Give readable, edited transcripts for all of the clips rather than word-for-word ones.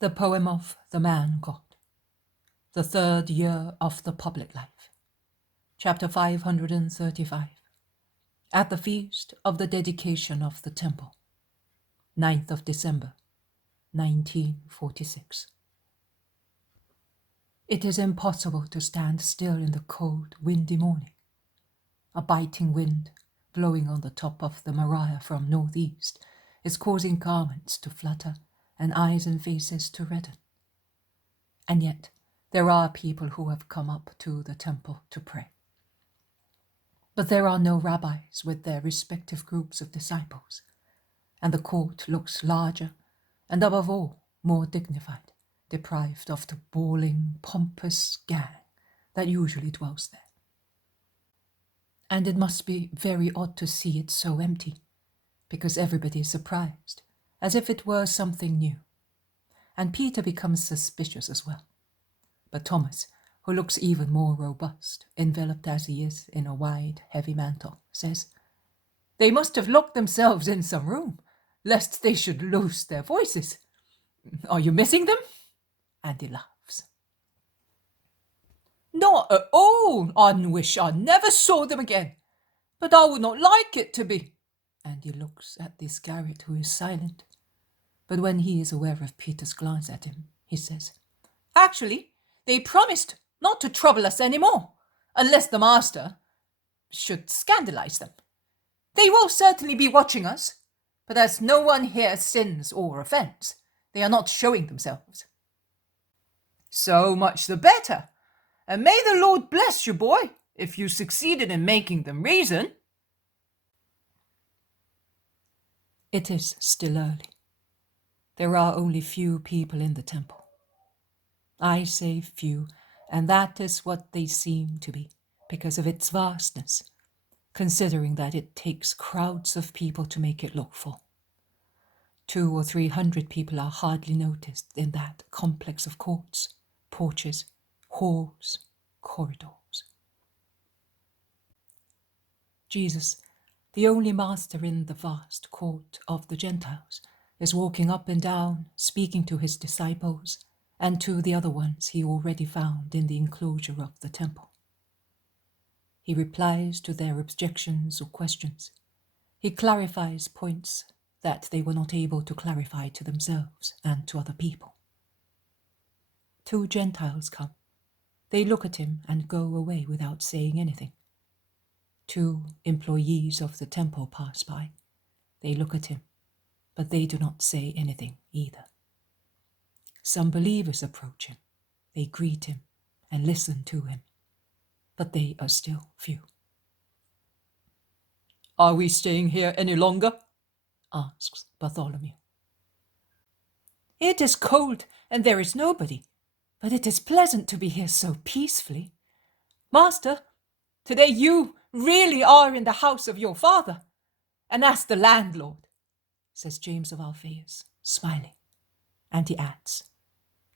The poem of the man God. The third year of the public life. Chapter 535. At the feast of the dedication of the temple. 9th of December, 1946. It is impossible to stand still in the cold, windy morning. A biting wind, blowing on the top of the Moriah from northeast, is causing garments to flutter and eyes and faces to redden. And yet, there are people who have come up to the temple to pray. But there are no rabbis with their respective groups of disciples, and the court looks larger and above all more dignified, deprived of the bawling, pompous gang that usually dwells there. And it must be very odd to see it so empty, because everybody is surprised, as if it were something new. And Peter becomes suspicious as well. But Thomas, who looks even more robust, enveloped as he is in a wide, heavy mantle, says, "They must have locked themselves in some room, lest they should lose their voices. Are you missing them?" And he laughs. "Not at all. I wish I never saw them again. But I would not like it to be." And he looks at the Iscariot, who is silent. But when he is aware of Peter's glance at him, he says, "Actually, they promised not to trouble us any more, unless the master should scandalize them. They will certainly be watching us, but as no one here sins or offends, they are not showing themselves." "So much the better, and may the Lord bless you, boy, if you succeeded in making them reason." It is still early. There are only few people in the temple. I say few, and that is what they seem to be, because of its vastness, considering that it takes crowds of people to make it look full. 200 or 300 people are hardly noticed in that complex of courts, porches, halls, corridors. Jesus, the only master in the vast court of the Gentiles, is walking up and down, speaking to his disciples and to the other ones he already found in the enclosure of the temple. He replies to their objections or questions. He clarifies points that they were not able to clarify to themselves and to other people. 2 Gentiles come. They look at him and go away without saying anything. 2 employees of the temple pass by. They look at him, but they do not say anything either. Some believers approach him. They greet him and listen to him, but they are still few. "Are we staying here any longer?" asks Bartholomew. "It is cold and there is nobody, but it is pleasant to be here so peacefully. Master, today you really are in the house of your father, and as the landlord," says James of Alphaeus, smiling, and he adds,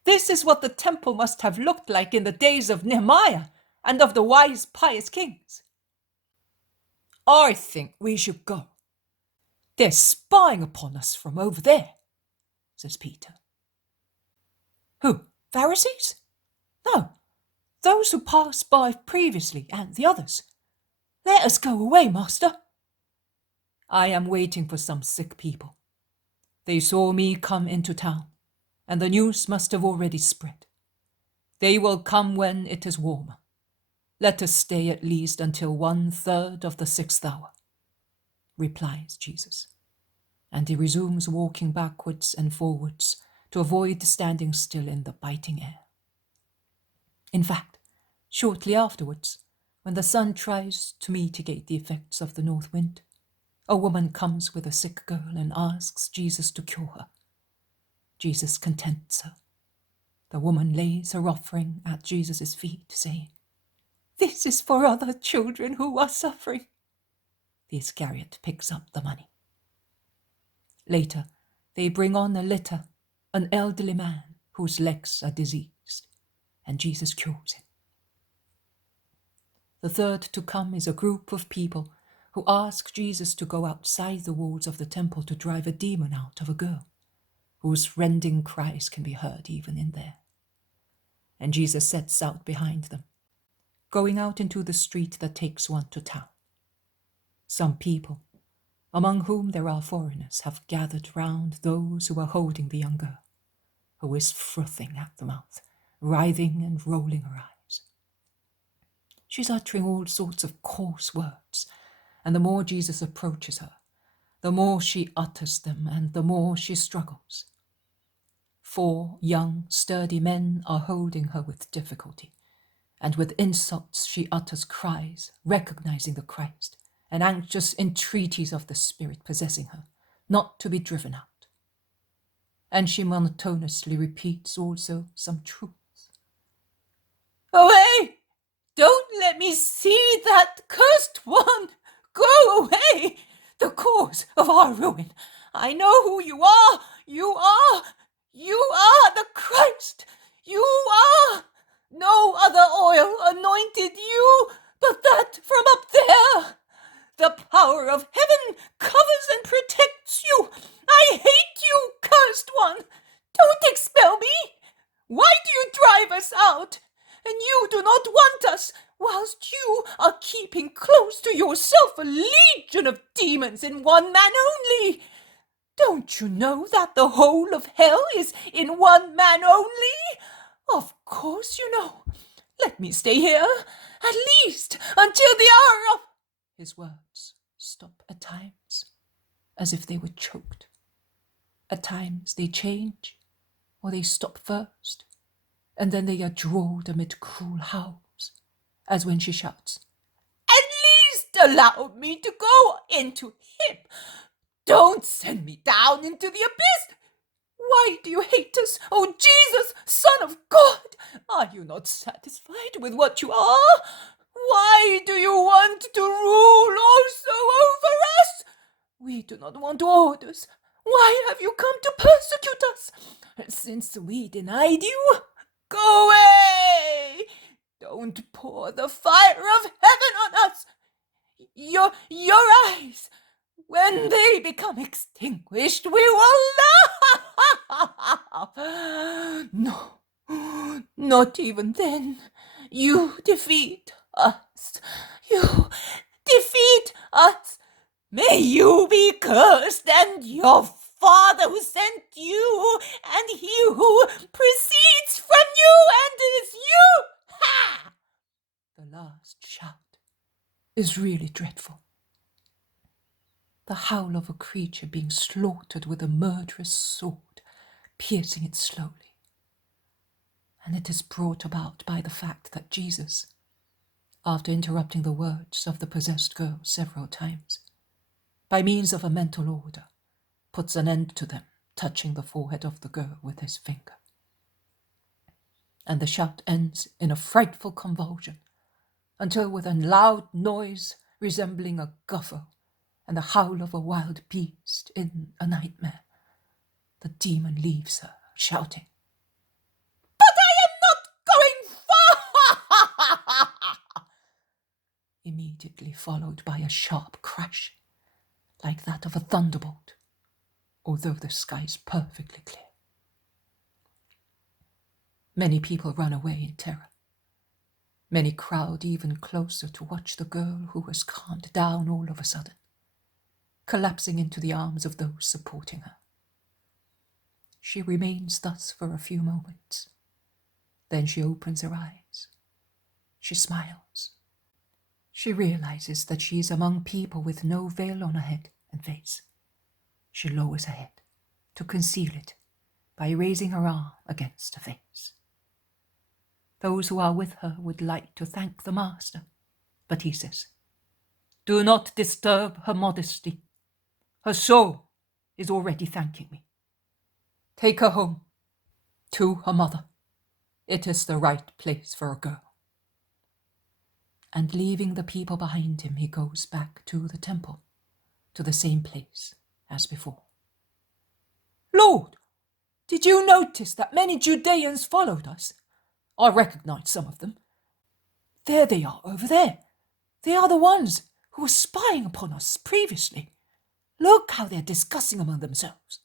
"This is what the temple must have looked like in the days of Nehemiah and of the wise, pious kings." "I think we should go. They're spying upon us from over there," says Peter. "Who, Pharisees? No, those who passed by previously and the others. Let us go away, master." "I am waiting for some sick people. They saw me come into town, and the news must have already spread. They will come when it is warmer. Let us stay at least until 1/3 of the 6th hour," replies Jesus, and he resumes walking backwards and forwards to avoid standing still in the biting air. In fact, shortly afterwards, when the sun tries to mitigate the effects of the north wind, a woman comes with a sick girl and asks Jesus to cure her. Jesus contents her. The woman lays her offering at Jesus' feet, saying, "This is for other children who are suffering." The Iscariot picks up the money. Later, they bring on a litter, an elderly man whose legs are diseased, and Jesus cures him. The third to come is a group of people who ask Jesus to go outside the walls of the temple to drive a demon out of a girl, whose rending cries can be heard even in there. And Jesus sets out behind them, going out into the street that takes one to town. Some people, among whom there are foreigners, have gathered round those who are holding the young girl, who is frothing at the mouth, writhing and rolling her eyes. She's uttering all sorts of coarse words, and the more Jesus approaches her, the more she utters them and the more she struggles. 4 young, sturdy men are holding her with difficulty, and with insults she utters cries, recognizing the Christ, and anxious entreaties of the spirit possessing her, not to be driven out. And she monotonously repeats also some truths. "Away! Don't let me see that cursed one! Go away! The cause of our ruin! I know who you are! You are the Christ! You are! No other oil anointed you but that from up there! The power of heaven covers and protects you! I hate you, cursed one! Don't expel me! Why do you drive us out? And you do not want us, whilst you are keeping close to yourself a legion of demons in one man only. Don't you know that the whole of hell is in one man only? Of course you know. Let me stay here, at least until the hour of—" His words stop at times, as if they were choked. At times they change, or they stop first, and then they are drawled amid cruel howls, as when she shouts, "At least allow me to go into him. Don't send me down into the abyss. Why do you hate us, O Jesus, Son of God? Are you not satisfied with what you are? Why do you want to rule also over us? We do not want orders. Why have you come to persecute us? Since we denied you, go away. Don't pour the fire of heaven on us. Your eyes, when they become extinguished, we will laugh. No, not even then. You defeat us. You defeat us. May you be cursed, and your Father who sent you, and he who proceeds from you, and is you. Ha! The last shout is really dreadful. The howl of a creature being slaughtered with a murderous sword, piercing it slowly. And it is brought about by the fact that Jesus, after interrupting the words of the possessed girl several times, by means of a mental order, puts an end to them, touching the forehead of the girl with his finger. And the shout ends in a frightful convulsion, until with a loud noise resembling a guffaw and the howl of a wild beast in a nightmare, the demon leaves her, shouting, "But I am not going far!" Immediately followed by a sharp crash, like that of a thunderbolt, although the sky is perfectly clear. Many people run away in terror. Many crowd even closer to watch the girl who has calmed down all of a sudden, collapsing into the arms of those supporting her. She remains thus for a few moments. Then she opens her eyes. She smiles. She realizes that she is among people with no veil on her head and face. She lowers her head to conceal it by raising her arm against her face. Those who are with her would like to thank the master, but he says, "Do not disturb her modesty. Her soul is already thanking me. Take her home, to her mother. It is the right place for a girl." And leaving the people behind him, he goes back to the temple, to the same place as before. "Lord, did you notice that many Judeans followed us? I recognize some of them. There they are, over there. They are the ones who were spying upon us previously. Look how they're discussing among themselves,"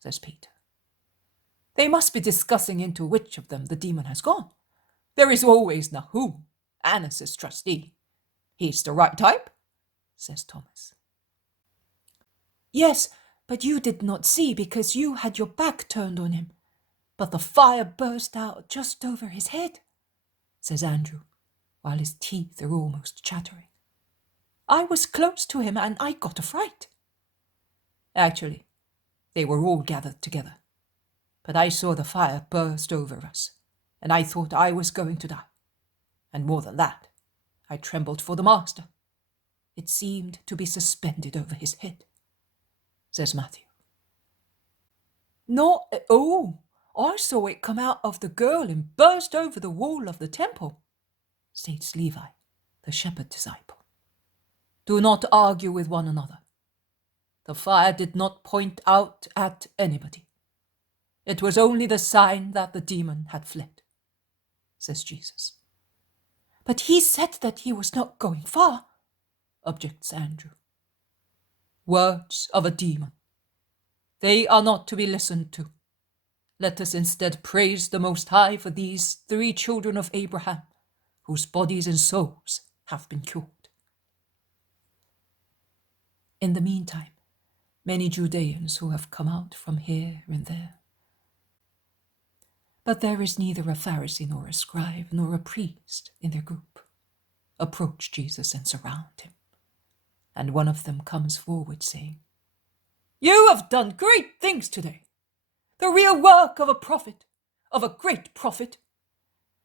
says Peter. They must be discussing into which of them the demon has gone. There is always Nahum, Annas' trustee. He's the right type, says Thomas. Yes, but you did not see because you had your back turned on him. But the fire burst out just over his head, says Andrew, while his teeth are almost chattering. I was close to him and I got a fright. Actually, they were all gathered together. But I saw the fire burst over us, and I thought I was going to die. And more than that, I trembled for the master. It seemed to be suspended over his head, says Matthew. Not at all. I saw it come out of the girl and burst over the wall of the temple, states Levi, the shepherd disciple. Do not argue with one another. The fire did not point out at anybody. It was only the sign that the demon had fled, says Jesus. But he said that he was not going far, objects Andrew. Words of a demon. They are not to be listened to. Let us instead praise the Most High for these 3 children of Abraham, whose bodies and souls have been cured. In the meantime, many Judeans who have come out from here and there. But there is neither a Pharisee nor a scribe nor a priest in their group. Approach Jesus and surround him. And one of them comes forward saying, You have done great things today. The real work of a prophet, of a great prophet.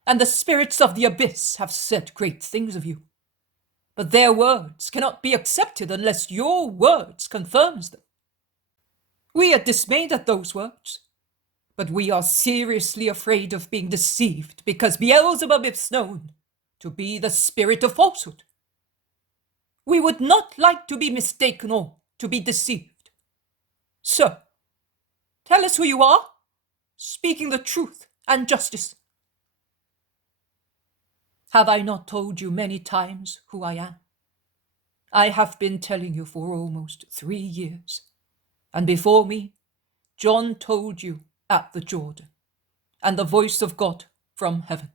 And the spirits of the abyss have said great things of you. But their words cannot be accepted unless your words confirms them. We are dismayed at those words, but we are seriously afraid of being deceived because Beelzebub is known to be the spirit of falsehood. We would not like to be mistaken or to be deceived. So, tell us who you are, speaking the truth and justice. Have I not told you many times who I am? I have been telling you for almost 3 years. And before me, John told you at the Jordan, and the voice of God from heaven.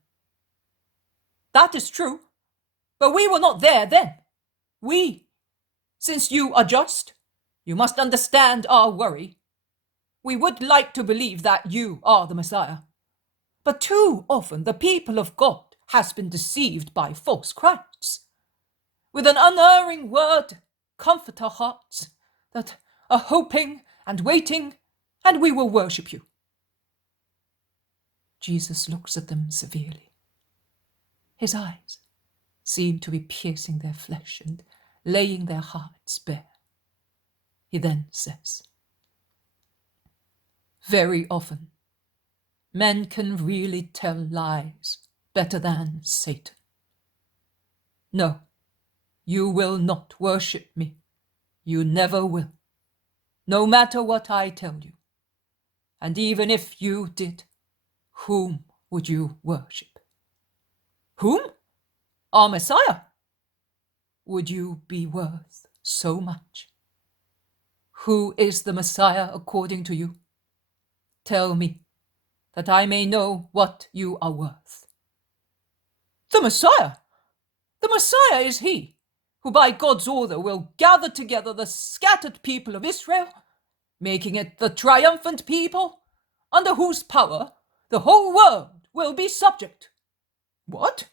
That is true, but we were not there then. Since you are just, you must understand our worry. We would like to believe that you are the Messiah, but too often the people of God has been deceived by false Christs. With an unerring word, comfort our hearts that are hoping and waiting, and we will worship you. Jesus looks at them severely. His eyes seem to be piercing their flesh and laying their hearts bare. He then says, Very often, men can really tell lies better than Satan. No, you will not worship me. You never will, no matter what I tell you. And even if you did, whom would you worship? Whom? Our Messiah. Would you be worth so much? Who is the Messiah according to you? Tell me, that I may know what you are worth. The Messiah? The Messiah is he who by God's order will gather together the scattered people of Israel, making it the triumphant people under whose power the whole world will be subject. What?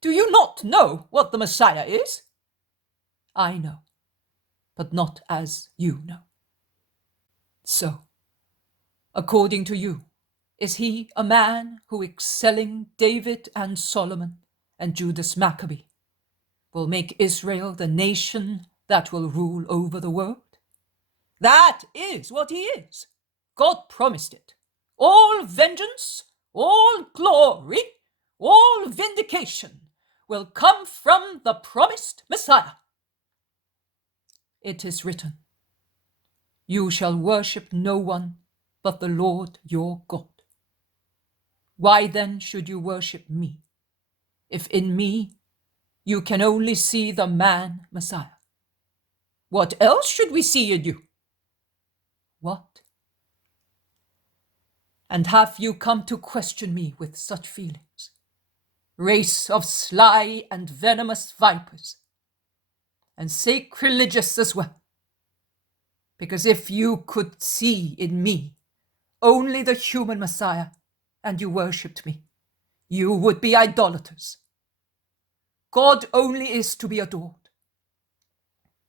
Do you not know what the Messiah is? I know, but not as you know. So, according to you, is he a man who, excelling David and Solomon and Judas Maccabee, will make Israel the nation that will rule over the world? That is what he is. God promised it. All vengeance, all glory, all vindication will come from the promised Messiah. It is written, You shall worship no one but the Lord your God. Why then should you worship me, if in me you can only see the man Messiah? What else should we see in you? What? And have you come to question me with such feelings? Race of sly and venomous vipers, and sacrilegious as well. Because if you could see in me only the human Messiah, and you worshipped me, you would be idolaters. God only is to be adored.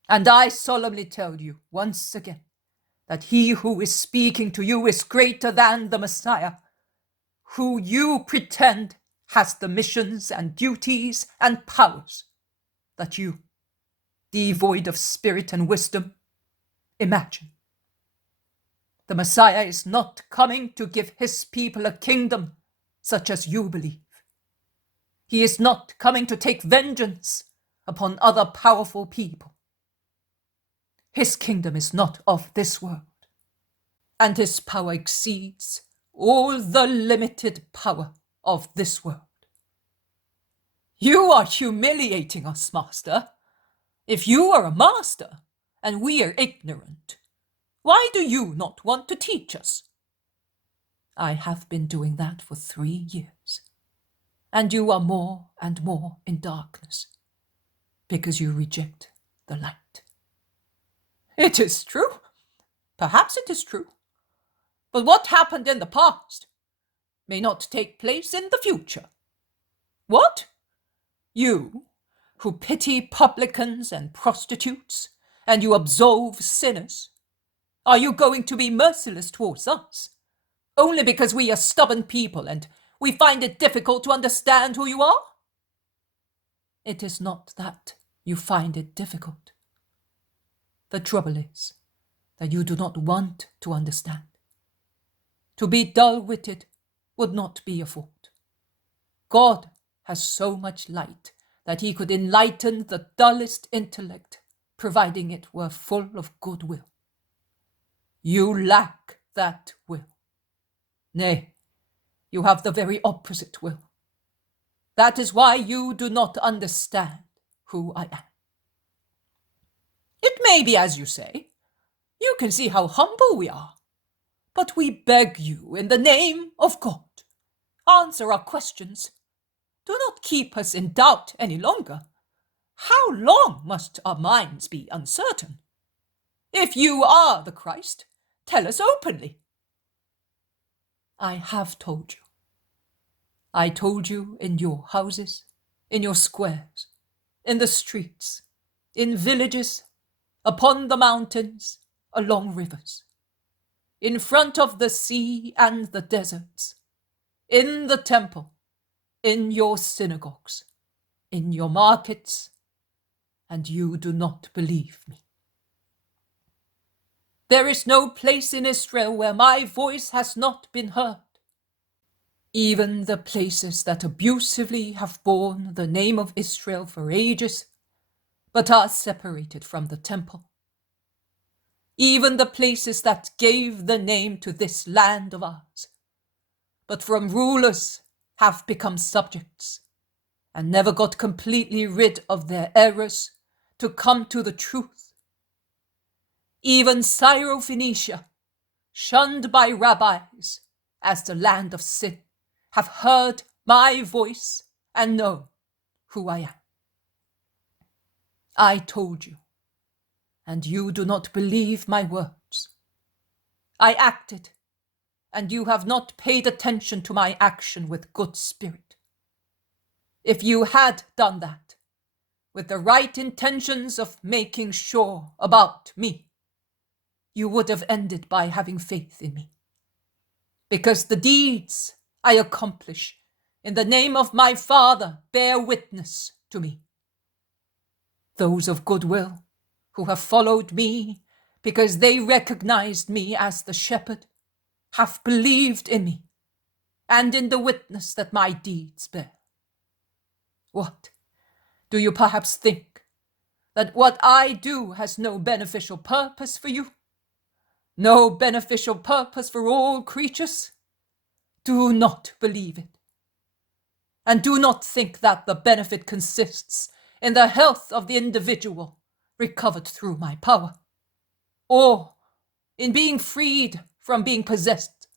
And I solemnly tell you once again that he who is speaking to you is greater than the Messiah, who you pretend has the missions and duties and powers that you, devoid of spirit and wisdom, imagine. The Messiah is not coming to give his people a kingdom such as you believe. He is not coming to take vengeance upon other powerful people. His kingdom is not of this world, and his power exceeds all the limited power of this world. You are humiliating us, Master. If you are a master and we are ignorant, why do you not want to teach us? I have been doing that for 3 years, and you are more and more in darkness, because you reject the light. It is true. Perhaps it is true. But what happened in the past may not take place in the future. What? You, who pity publicans and prostitutes, and you absolve sinners, are you going to be merciless towards us, only because we are stubborn people and we find it difficult to understand who you are? It is not that you find it difficult. The trouble is that you do not want to understand. To be dull-witted would not be a fault. God has so much light that he could enlighten the dullest intellect, providing it were full of goodwill. You lack that will. Nay, you have the very opposite will. That is why you do not understand who I am. It may be as you say. You can see how humble we are. But we beg you, in the name of God, answer our questions. Do not keep us in doubt any longer. How long must our minds be uncertain? If you are the Christ, tell us openly. I have told you. I told you in your houses, in your squares, in the streets, in villages, upon the mountains, along rivers, in front of the sea and the deserts, in the temple, in your synagogues, in your markets, and you do not believe me. There is no place in Israel where my voice has not been heard. Even the places that abusively have borne the name of Israel for ages, but are separated from the temple. Even the places that gave the name to this land of ours, but from rulers have become subjects, and never got completely rid of their errors to come to the truth. Even Syrophoenicia, shunned by rabbis as the land of sin, have heard my voice and know who I am. I told you, and you do not believe my words. I acted, and you have not paid attention to my action with good spirit. If you had done that, with the right intentions of making sure about me, you would have ended by having faith in me. Because the deeds I accomplish in the name of my Father bear witness to me. Those of goodwill who have followed me because they recognized me as the shepherd have believed in me and in the witness that my deeds bear. What? Do you perhaps think that what I do has no beneficial purpose for you? No beneficial purpose for all creatures? Do not believe it. And do not think that the benefit consists in the health of the individual recovered through my power, or in being freed from being possessed,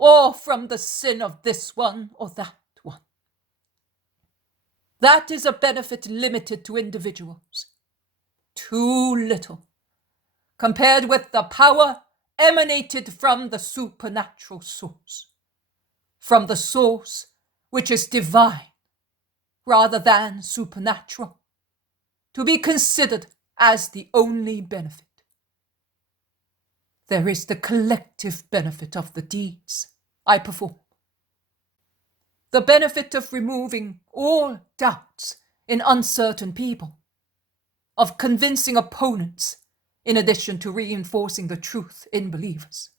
or from the sin of this one or that one. That is a benefit limited to individuals. Too little, compared with the power emanated from the supernatural source, from the source which is divine rather than supernatural, to be considered as the only benefit. There is the collective benefit of the deeds I perform, the benefit of removing all doubts in uncertain people, of convincing opponents in addition to reinforcing the truth in believers.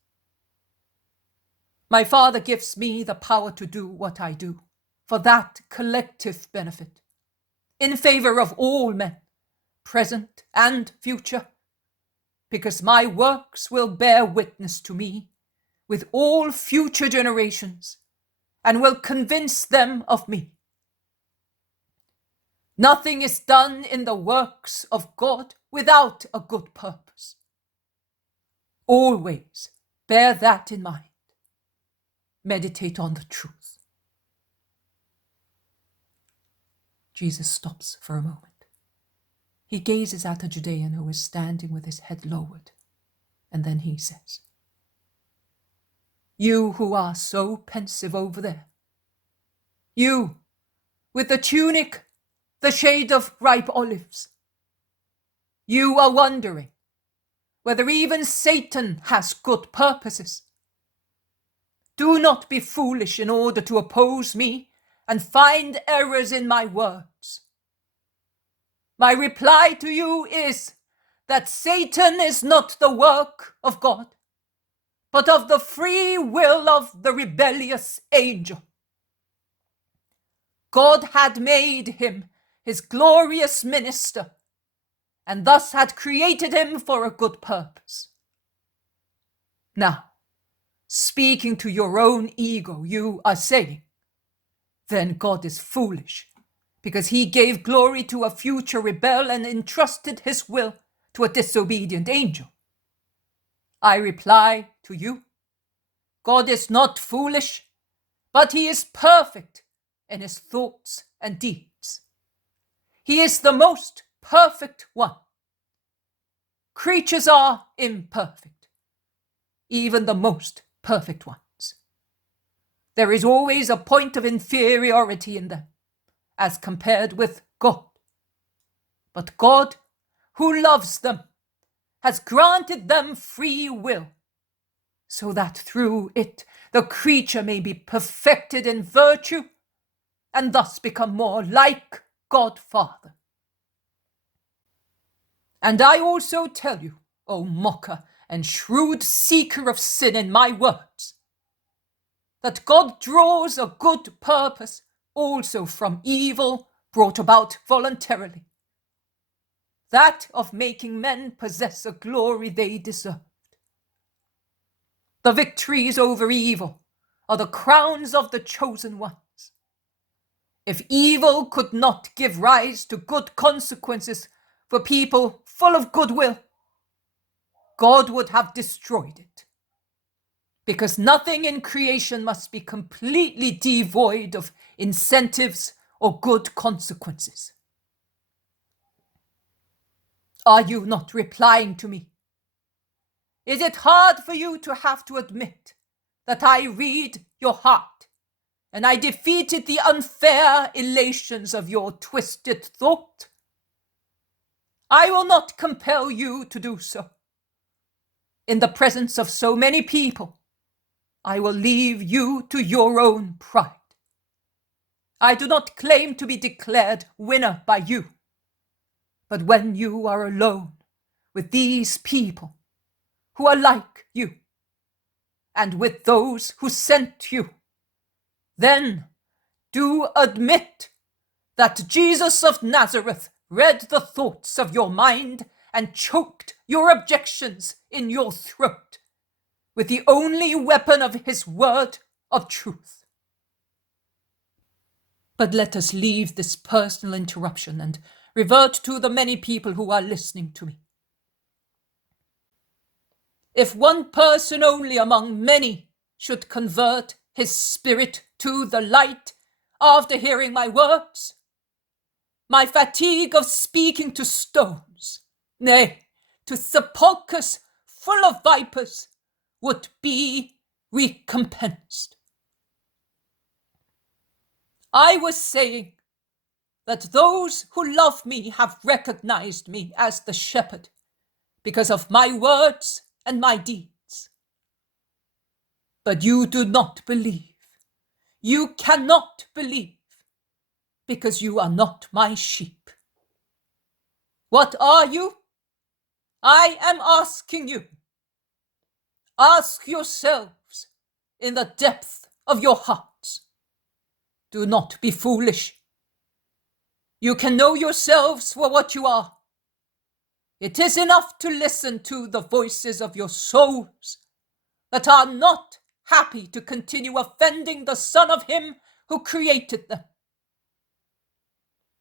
My Father gives me the power to do what I do for that collective benefit, in favor of all men, present and future, because my works will bear witness to me with all future generations and will convince them of me. Nothing is done in the works of God without a good purpose. Always bear that in mind. Meditate on the truth. Jesus stops for a moment. He gazes at a Judean who is standing with his head lowered, and then he says, "You who are so pensive over there, you with the tunic the shade of ripe olives, you are wondering whether even Satan has good purposes. Do not be foolish in order to oppose me and find errors in my words. My reply to you is that Satan is not the work of God, but of the free will of the rebellious angel. God had made him his glorious minister, and thus had created him for a good purpose. Now, speaking to your own ego, you are saying, then God is foolish, because he gave glory to a future rebel and entrusted his will to a disobedient angel. I reply to you, God is not foolish, but he is perfect in his thoughts and deeds. He is the most perfect one. Creatures are imperfect, even the most perfect ones. There is always a point of inferiority in them, as compared with God. But God, who loves them, has granted them free will, so that through it the creature may be perfected in virtue, and thus become more like God Father. And I also tell you, O mocker and shrewd seeker of sin in my words, that God draws a good purpose also from evil brought about voluntarily, that of making men possess a glory they deserved. The victories over evil are the crowns of the chosen ones. If evil could not give rise to good consequences for people full of goodwill, God would have destroyed it, because nothing in creation must be completely devoid of incentives or good consequences. Are you not replying to me? Is it hard for you to have to admit that I read your heart, and I defeated the unfair elations of your twisted thought? I will not compel you to do so. In the presence of so many people, I will leave you to your own pride. I do not claim to be declared winner by you, but when you are alone with these people who are like you, and with those who sent you, then do admit that Jesus of Nazareth read the thoughts of your mind and choked your objections in your throat with the only weapon of his word of truth. But let us leave this personal interruption and revert to the many people who are listening to me. If one person only among many should convert his spirit to the light after hearing my words, my fatigue of speaking to stones, nay, to sepulchres full of vipers, would be recompensed. I was saying that those who love me have recognized me as the shepherd because of my words and my deeds. But you do not believe. You cannot believe because you are not my sheep. What are you? I am asking you. Ask yourselves in the depth of your hearts. Do not be foolish. You can know yourselves for what you are. It is enough to listen to the voices of your souls that are not happy to continue offending the Son of Him who created them.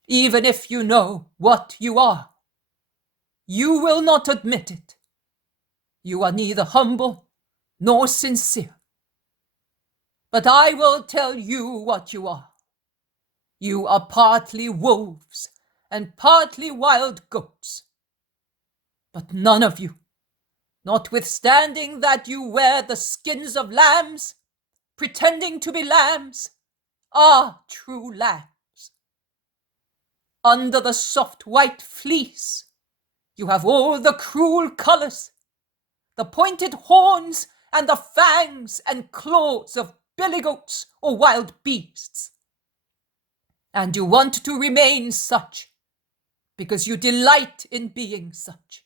Even if you know what you are, you will not admit it. You are neither humble nor sincere. But I will tell you what you are. You are partly wolves and partly wild goats. But none of you, notwithstanding that you wear the skins of lambs, pretending to be lambs, are true lambs. Under the soft white fleece, you have all the cruel colors, the pointed horns and the fangs and claws of billy goats or wild beasts. And you want to remain such because you delight in being such,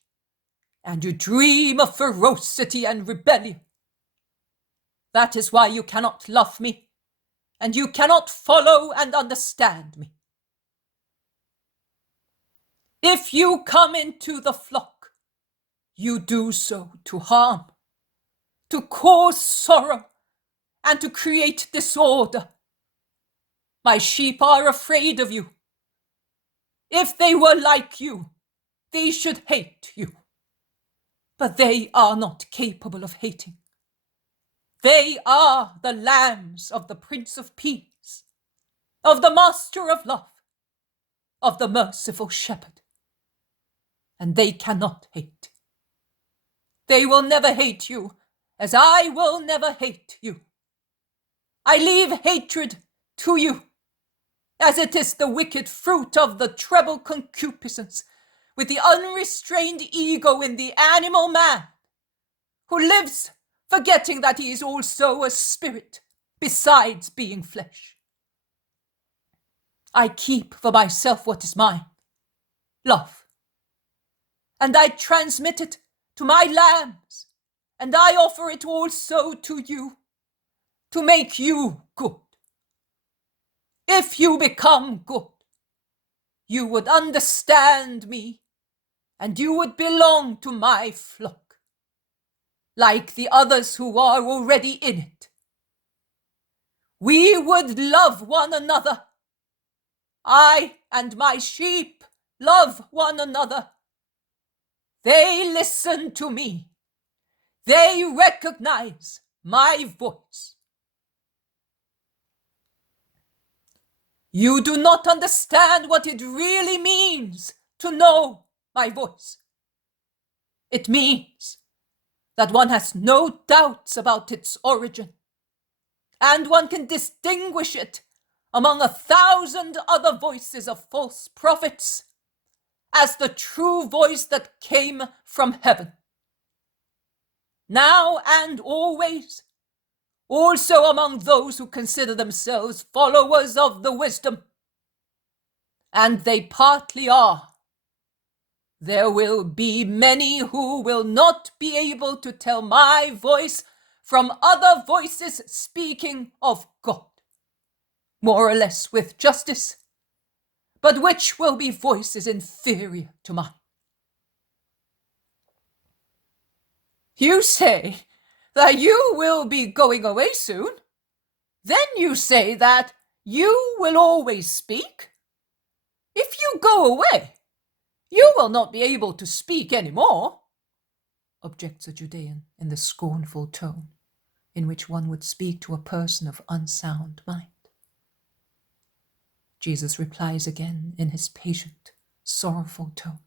and you dream of ferocity and rebellion. That is why you cannot love me, and you cannot follow and understand me. If you come into the flock, you do so to harm, to cause sorrow, and to create disorder. My sheep are afraid of you. If they were like you, they should hate you. But they are not capable of hating. They are the lambs of the Prince of Peace, of the Master of Love, of the merciful Shepherd. And they cannot hate. They will never hate you, as I will never hate you. I leave hatred to you, as it is the wicked fruit of the treble concupiscence, with the unrestrained ego in the animal man, who lives forgetting that he is also a spirit, besides being flesh. I keep for myself what is mine, love, and I transmit it to my lambs, and I offer it also to you, to make you good. If you become good, you would understand me, and you would belong to my flock, like the others who are already in it. We would love one another. I and my sheep love one another. They listen to me. They recognize my voice. You do not understand what it really means to know my voice. It means that one has no doubts about its origin, and one can distinguish it among 1,000 other voices of false prophets as the true voice that came from heaven. Now and always, also among those who consider themselves followers of the wisdom, and they partly are. There will be many who will not be able to tell my voice from other voices speaking of God, more or less with justice, but which will be voices inferior to mine. You say that you will be going away soon. Then you say that you will always speak. If you go away, you will not be able to speak any more, objects a Judean in the scornful tone. in which one would speak to a person of unsound mind. Jesus replies again in his patient, sorrowful tone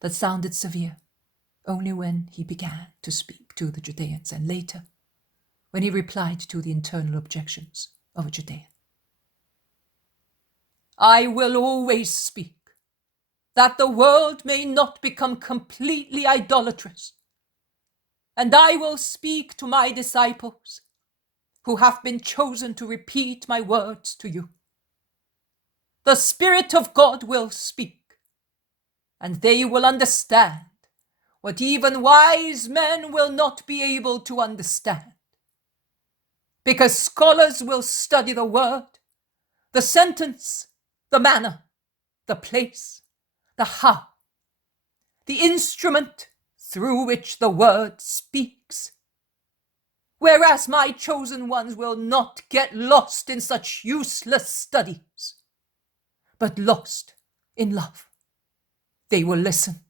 that sounded severe only when he began to speak to the Judeans and later when he replied to the internal objections of a Judean. I will always speak, that the world may not become completely idolatrous, and I will speak to my disciples, who have been chosen to repeat my words to you. The Spirit of God will speak, and they will understand what even wise men will not be able to understand. Because scholars will study the word, the sentence, the manner, the place, the how, the instrument through which the word speaks. Whereas my chosen ones will not get lost in such useless studies, but lost in love. They will listen,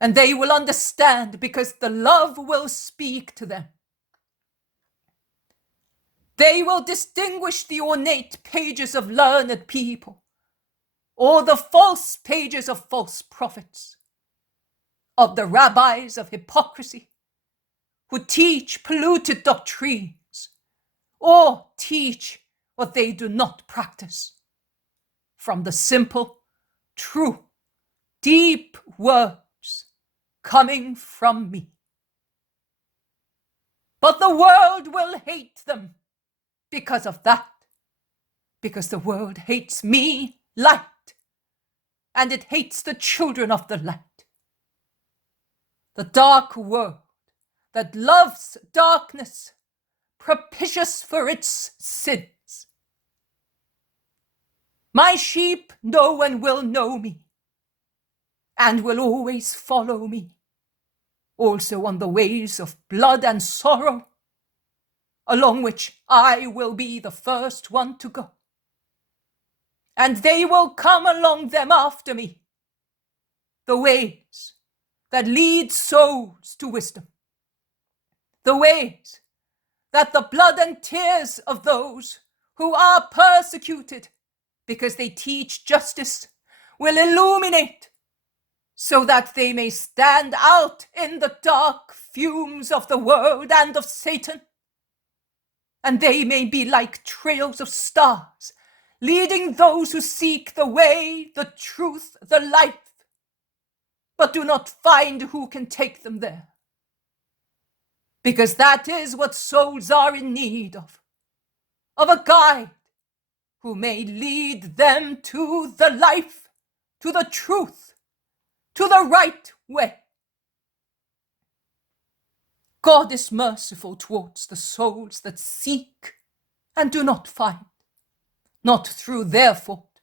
and they will understand because the love will speak to them. They will distinguish the ornate pages of learned people, or the false pages of false prophets, of the rabbis of hypocrisy, who teach polluted doctrines, or teach what they do not practice, from the simple, true, deep words coming from me. But the world will hate them because of that, because the world hates me, light, and it hates the children of the light. The dark world that loves darkness, propitious for its sins. My sheep know and will know me, and will always follow me, also on the ways of blood and sorrow, along which I will be the first one to go. And they will come along them after me, the ways that lead souls to wisdom, the ways that the blood and tears of those who are persecuted because they teach justice will illuminate, so that they may stand out in the dark fumes of the world and of Satan, and they may be like trails of stars, leading those who seek the way, the truth, the life, but do not find who can take them there. Because that is what souls are in need of a guide who may lead them to the life, to the truth, to the right way. God is merciful towards the souls that seek and do not find, not through their fault,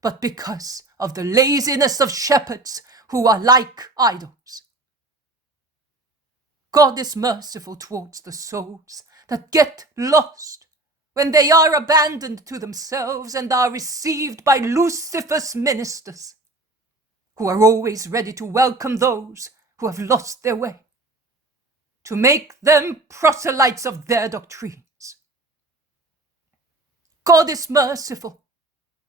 but because of the laziness of shepherds who are like idols. God is merciful towards the souls that get lost when they are abandoned to themselves and are received by Lucifer's ministers, who are always ready to welcome those who have lost their way, to make them proselytes of their doctrines. God is merciful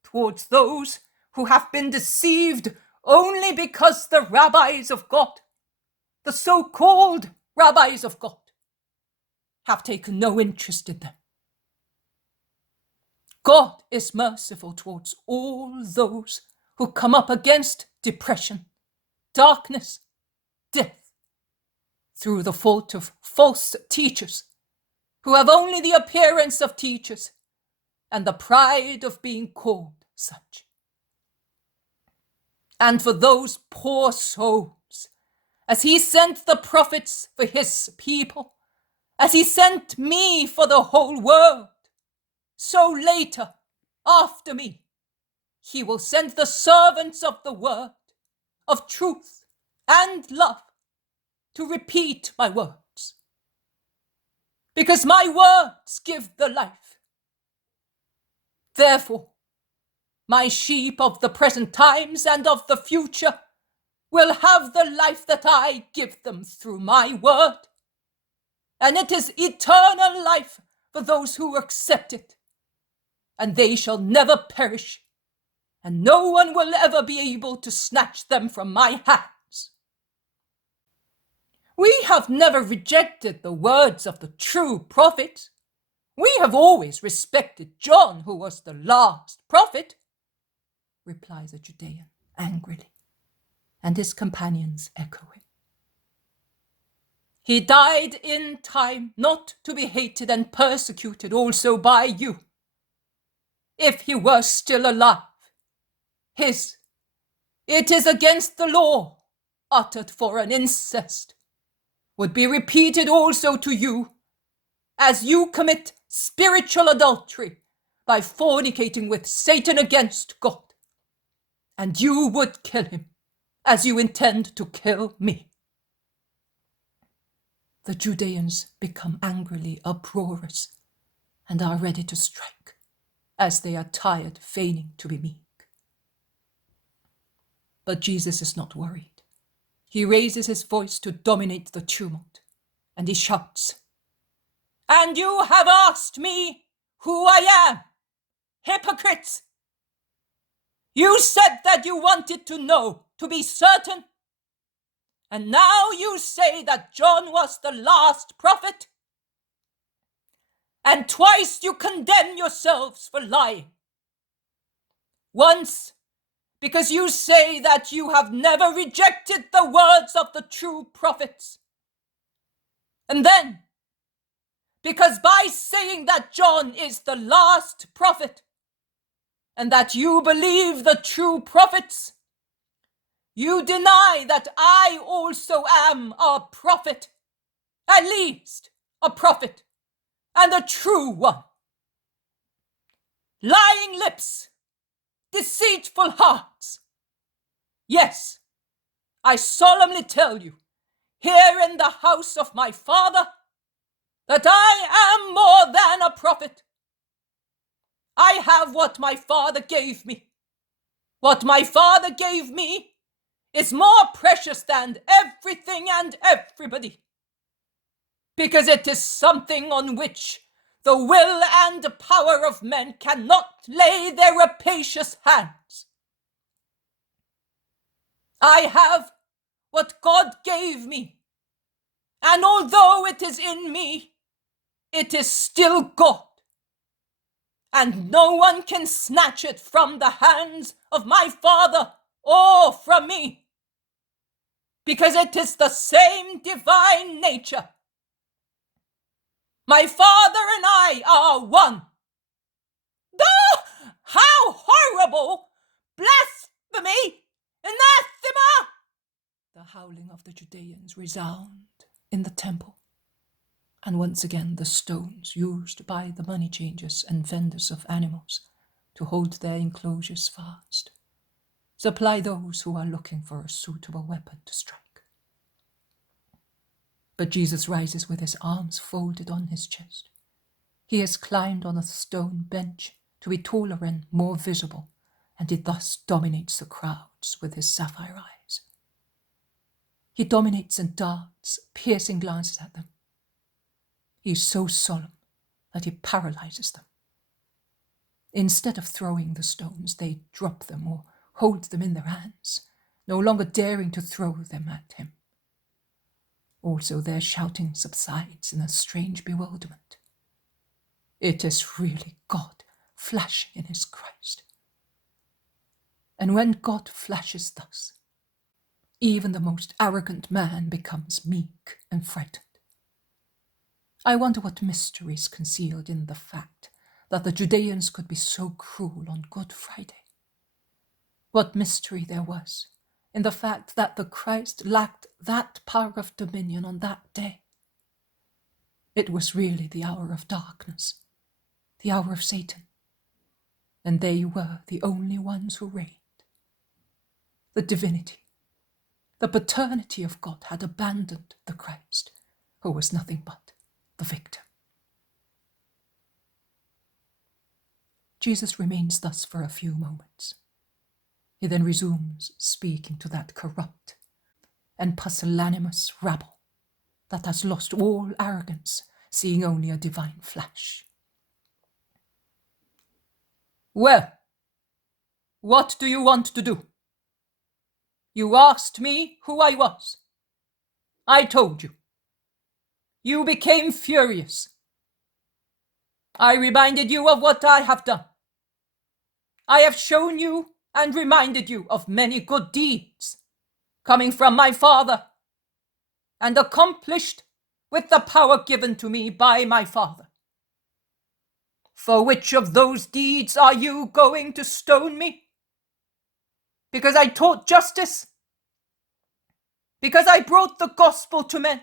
towards those who have been deceived only because the rabbis of God, the so-called rabbis of God, have taken no interest in them. God is merciful towards all those who come up against depression, darkness, death, through the fault of false teachers who have only the appearance of teachers and the pride of being called such. And for those poor souls, as he sent the prophets for his people, as he sent me for the whole world, so later, after me, he will send the servants of the word, of truth and love, to repeat my words. Because my words give the life. Therefore, my sheep of the present times and of the future will have the life that I give them through my word, and it is eternal life for those who accept it. And they shall never perish, and no one will ever be able to snatch them from my hands. We have never rejected the words of the true prophet. We have always respected John, who was the last prophet, replies a Judean angrily, and his companions echo him. He died in time not to be hated and persecuted also by you. If he were still alive, it is against the law, uttered for an incest, would be repeated also to you, as you commit spiritual adultery by fornicating with Satan against God. And you would kill him, as you intend to kill me. The Judeans become angrily uproarious and are ready to strike, as they are tired feigning to be meek. But Jesus is not worried. He raises his voice to dominate the tumult, and he shouts, "And you have asked me who I am, hypocrites! You said that you wanted to know, to be certain, and now you say that John was the last prophet, and twice you condemn yourselves for lying. Once, because you say that you have never rejected the words of the true prophets, and then, because by saying that John is the last prophet, and that you believe the true prophets, you deny that I also am a prophet, at least a prophet, and a true one. Lying lips, deceitful hearts. Yes, I solemnly tell you, here in the house of my Father, that I am more than a prophet. I have what my Father gave me. What my Father gave me is more precious than everything and everybody, because it is something on which the will and power of men cannot lay their rapacious hands. I have what God gave me, and although it is in me, it is still God, and no one can snatch it from the hands of my Father or from me, because it is the same divine nature. My Father and I are one. Oh, how horrible! Blasphemy! Anathema! The howling of the Judeans resound in the temple, and once again the stones used by the money changers and vendors of animals to hold their enclosures fast supply those who are looking for a suitable weapon to strike. But Jesus rises with his arms folded on his chest. He has climbed on a stone bench to be taller and more visible, and he thus dominates the crowds with his sapphire eyes. He dominates and darts piercing glances at them. He is so solemn that he paralyzes them. Instead of throwing the stones, they drop them or hold them in their hands, no longer daring to throw them at him. Also, their shouting subsides in a strange bewilderment. It is really God flashing in his Christ. And when God flashes thus, even the most arrogant man becomes meek and frightened. I wonder what mystery is concealed in the fact that the Judeans could be so cruel on Good Friday. What mystery there was in the fact that the Christ lacked that power of dominion on that day. It was really the hour of darkness, the hour of Satan, and they were the only ones who reigned. The divinity, the paternity of God had abandoned the Christ, who was nothing but the victim. Jesus remains thus for a few moments. He then resumes speaking to that corrupt and pusillanimous rabble that has lost all arrogance, seeing only a divine flash. Well, what do you want to do? You asked me who I was. I told you. You became furious. I reminded you of what I have done. I have shown you and reminded you of many good deeds coming from my Father and accomplished with the power given to me by my Father. For which of those deeds are you going to stone me? Because I taught justice? Because I brought the gospel to men?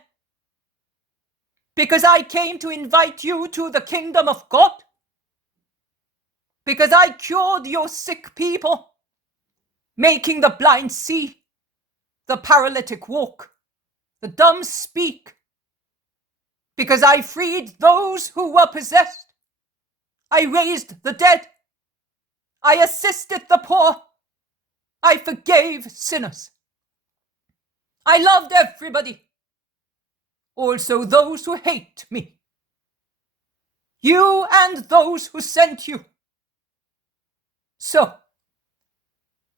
Because I came to invite you to the kingdom of God? Because I cured your sick people, making the blind see, the paralytic walk, the dumb speak? Because I freed those who were possessed? I raised the dead. I assisted the poor. I forgave sinners. I loved everybody, also those who hate me. You and those who sent you. So,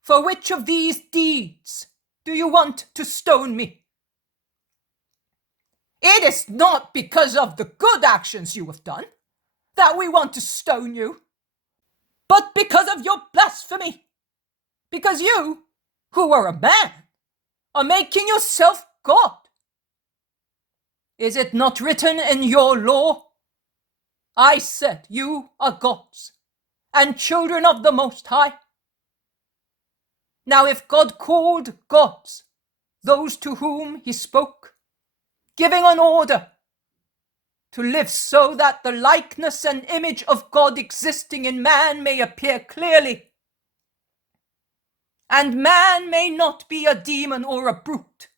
for which of these deeds do you want to stone me? It is not because of the good actions you have done that we want to stone you, but because of your blasphemy. Because you, who are a man, are making yourself God. Is it not written in your law? I said you are gods and children of the Most High. Now if God called gods those to whom he spoke, giving an order to live so that the likeness and image of God existing in man may appear clearly, and man may not be a demon or a brute.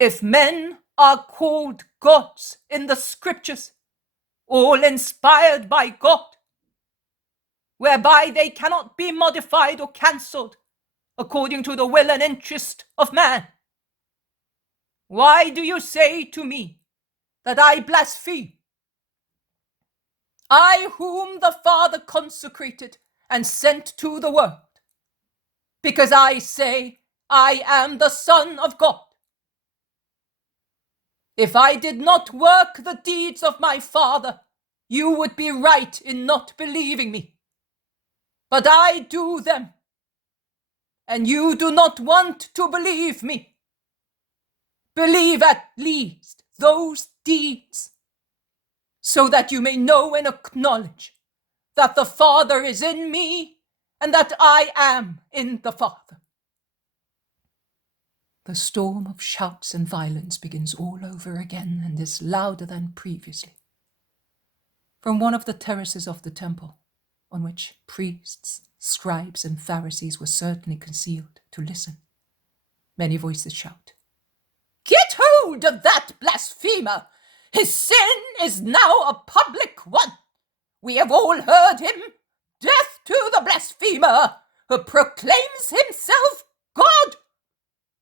If men are called gods in the scriptures, all inspired by God, whereby they cannot be modified or cancelled according to the will and interest of man, why do you say to me that I blaspheme? I whom the Father consecrated and sent to the world, because I say I am the Son of God. If I did not work the deeds of my Father, you would be right in not believing me. But I do them, and you do not want to believe me. Believe at least those deeds, so that you may know and acknowledge that the Father is in me, and that I am in the Father. The storm of shouts and violence begins all over again and is louder than previously. From one of the terraces of the temple, on which priests, scribes, and Pharisees were certainly concealed to listen, many voices shout, "Get hold of that blasphemer! His sin is now a public one. We have all heard him. Death to the blasphemer who proclaims himself God!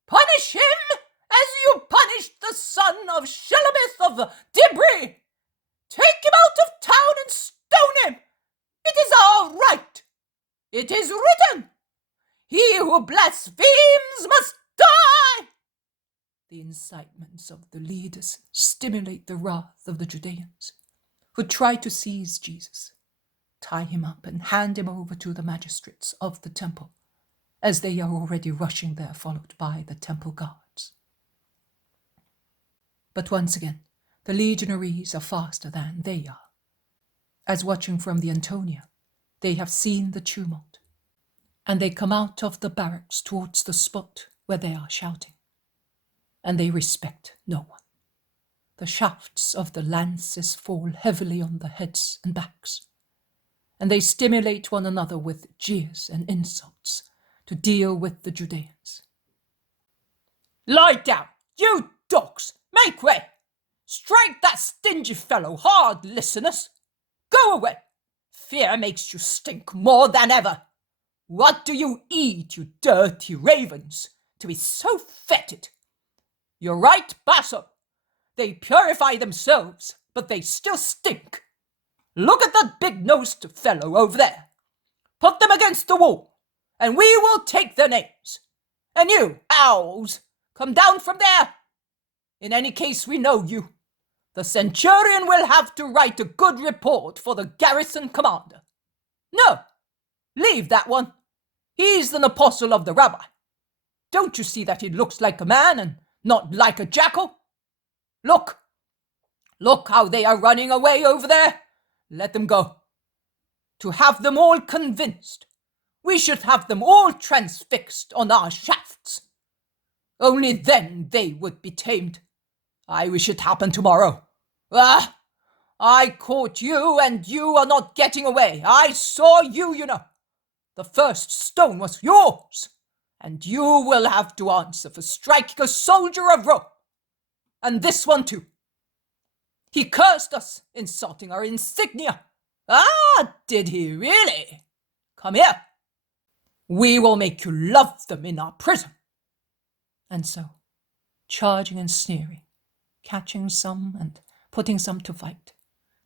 Punish him as you punished the son of Shelomith of Dibri. Take him out of town and stone him. It is our right. It is written, he who blasphemes must die." The incitements of the leaders stimulate the wrath of the Judeans, who try to seize Jesus, tie him up, and hand him over to the magistrates of the temple, as they are already rushing there, followed by the temple guards. But once again, the legionaries are faster than they are. As watching from the Antonia, they have seen the tumult, and they come out of the barracks towards the spot where they are shouting. And they respect no one. The shafts of the lances fall heavily on the heads and backs, and they stimulate one another with jeers and insults to deal with the Judeans. "Lie down, you dogs! Make way! Strike that stingy fellow hard, listeners! Go away! Fear makes you stink more than ever! What do you eat, you dirty ravens, to be so fetid? You're right, Basso! They purify themselves, but they still stink. Look at that big-nosed fellow over there. Put them against the wall, and we will take their names. And you, owls, come down from there. In any case, we know you. The centurion will have to write a good report for the garrison commander. No, leave that one. He's an apostle of the rabbi. Don't you see that he looks like a man and not like a jackal? Look how they are running away over there. Let them go. To have them all convinced, we should have them all transfixed on our shafts. Only then they would be tamed. I wish it happened tomorrow. Ah, I caught you, and you are not getting away. I saw you, you know. The first stone was yours, and you will have to answer for striking a soldier of Rome. And this one too. He cursed us, insulting our insignia. Ah, did he really? Come here. We will make you love them in our prison. And so, charging and sneering, catching some and putting some to fight,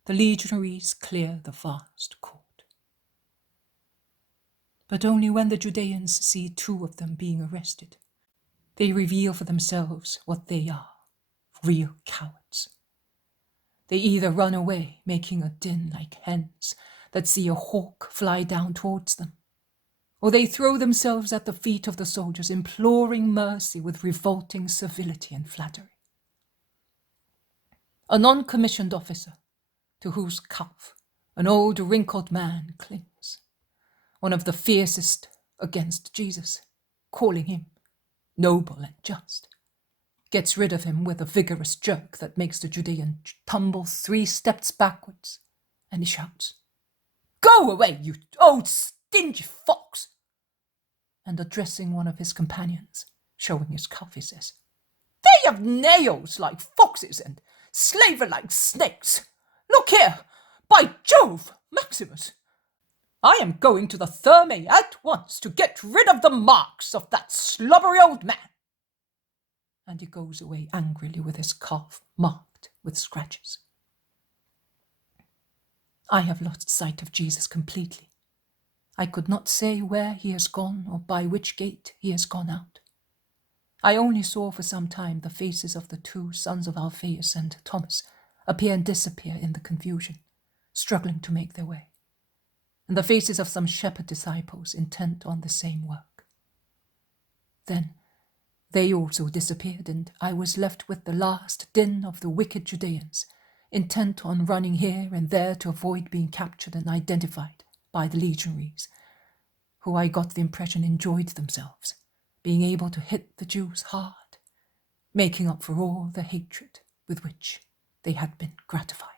the legionaries clear the vast court. But only when the Judeans see 2 of them being arrested, they reveal for themselves what they are, real cowards. They either run away, making a din like hens that see a hawk fly down towards them, or they throw themselves at the feet of the soldiers, imploring mercy with revolting servility and flattery. A non-commissioned officer, to whose cuff an old wrinkled man clings, one of the fiercest against Jesus, calling him noble and just, gets rid of him with a vigorous jerk that makes the Judean tumble 3 steps backwards, and he shouts, "Go away, you old stingy fox!" And addressing one of his companions, showing his cuff, he says, "They have nails like foxes and slaver like snakes. Look here, by Jove, Maximus! I am going to the Thermae at once to get rid of the marks of that slobbery old man." And he goes away angrily with his calf marked with scratches. I have lost sight of Jesus completely. I could not say where he has gone or by which gate he has gone out. I only saw for some time the faces of the 2 sons of Alphaeus and Thomas appear and disappear in the confusion, struggling to make their way, and the faces of some shepherd disciples intent on the same work. Then they also disappeared, and I was left with the last din of the wicked Judeans, intent on running here and there to avoid being captured and identified by the legionaries, who I got the impression enjoyed themselves, being able to hit the Jews hard, making up for all the hatred with which they had been gratified.